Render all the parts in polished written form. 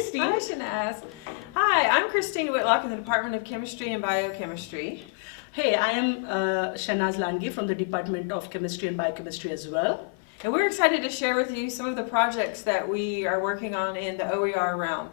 Christine. Hi, Shanaz. Hi, I'm Christine Whitlock in the Department of Chemistry and Biochemistry. Hey, I am Shanaz Langi from the Department of Chemistry and Biochemistry as well. And we're excited to share with you some of the projects that we are working on in the OER realm.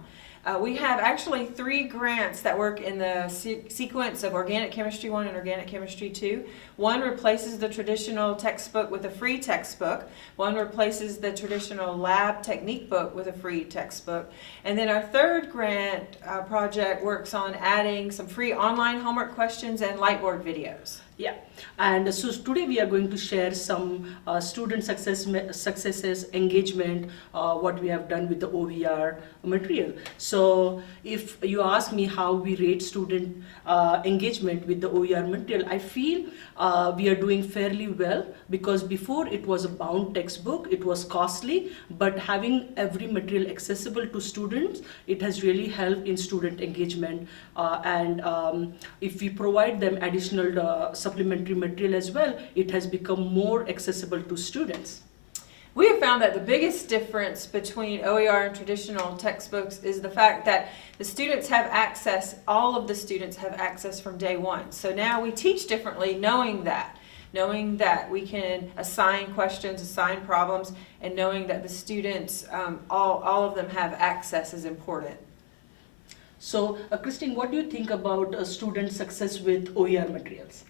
We have actually 3 grants that work in the sequence of Organic Chemistry 1 and Organic Chemistry 2. One replaces the traditional textbook with a free textbook. One replaces the traditional lab technique book with a free textbook. And then our 3rd grant project works on adding some free online homework questions and Lightboard videos. Yeah, and so today we are going to share some student successes, engagement, what we have done with the OER material. So if you ask me how we rate student engagement with the OER material, I feel we are doing fairly well, because before it was a bound textbook, it was costly, but having every material accessible to students, it has really helped in student engagement. And if we provide them additional supplementary material as well, it has become more accessible to students. We have found that the biggest difference between OER and traditional textbooks is the fact that the students have access, all of the students have access from day one. So now we teach differently, knowing that we can assign questions, assign problems, and knowing that the students, all of them have access is important. So Christine, what do you think about student success with OER materials?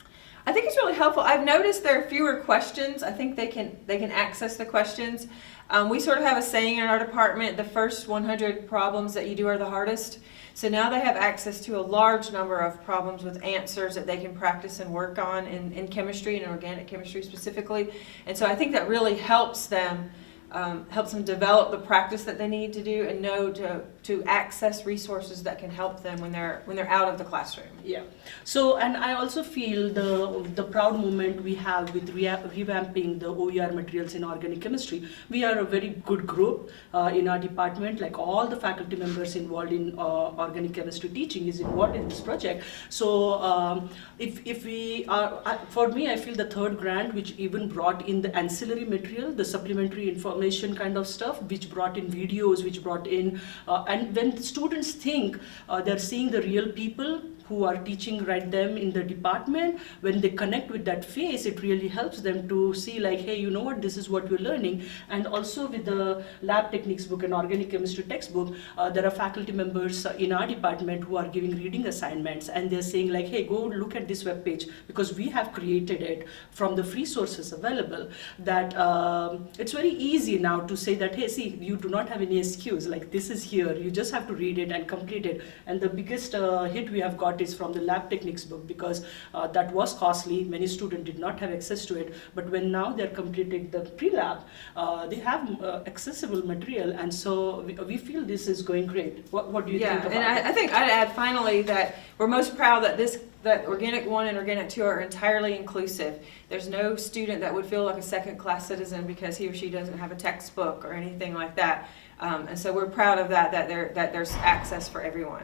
I think it's really helpful. I've noticed there are fewer questions. I think they can access the questions. We sort of have a saying in our department, the first 100 problems that you do are the hardest. So now they have access to a large number of problems with answers that they can practice and work on in chemistry and organic chemistry specifically. And so I think that really helps them develop the practice that they need to do and know to access resources that can help them when they're out of the classroom. Yeah. So, and I also feel the proud moment we have with revamping the OER materials in organic chemistry. We are a very good group in our department. Like all the faculty members involved in organic chemistry teaching is involved in this project. So, if we are, for me, I feel the 3rd grant, which even brought in the ancillary material, the supplementary information kind of stuff, which brought in videos, which brought in, and when the students think they're seeing the real people who are teaching right them in the department, when they connect with that face, it really helps them to see like, hey, you know what, this is what we're learning. And also with the lab techniques book and organic chemistry textbook, there are faculty members in our department who are giving reading assignments, and they're saying like, hey, go look at this web page, because we have created it from the free sources available, that it's very easy now to say that, hey, see, you do not have any excuse, like this is here, you just have to read it and complete it. And the biggest hit we have got is from the lab techniques book, because that was costly. Many students did not have access to it, but when now they're completing the pre-lab, they have accessible material, and so we feel this is going great. What do you think about and I think I'd add finally that we're most proud that that Organic 1 and Organic 2 are entirely inclusive. There's no student that would feel like a second-class citizen because he or she doesn't have a textbook or anything like that. And so we're proud of that there's access for everyone.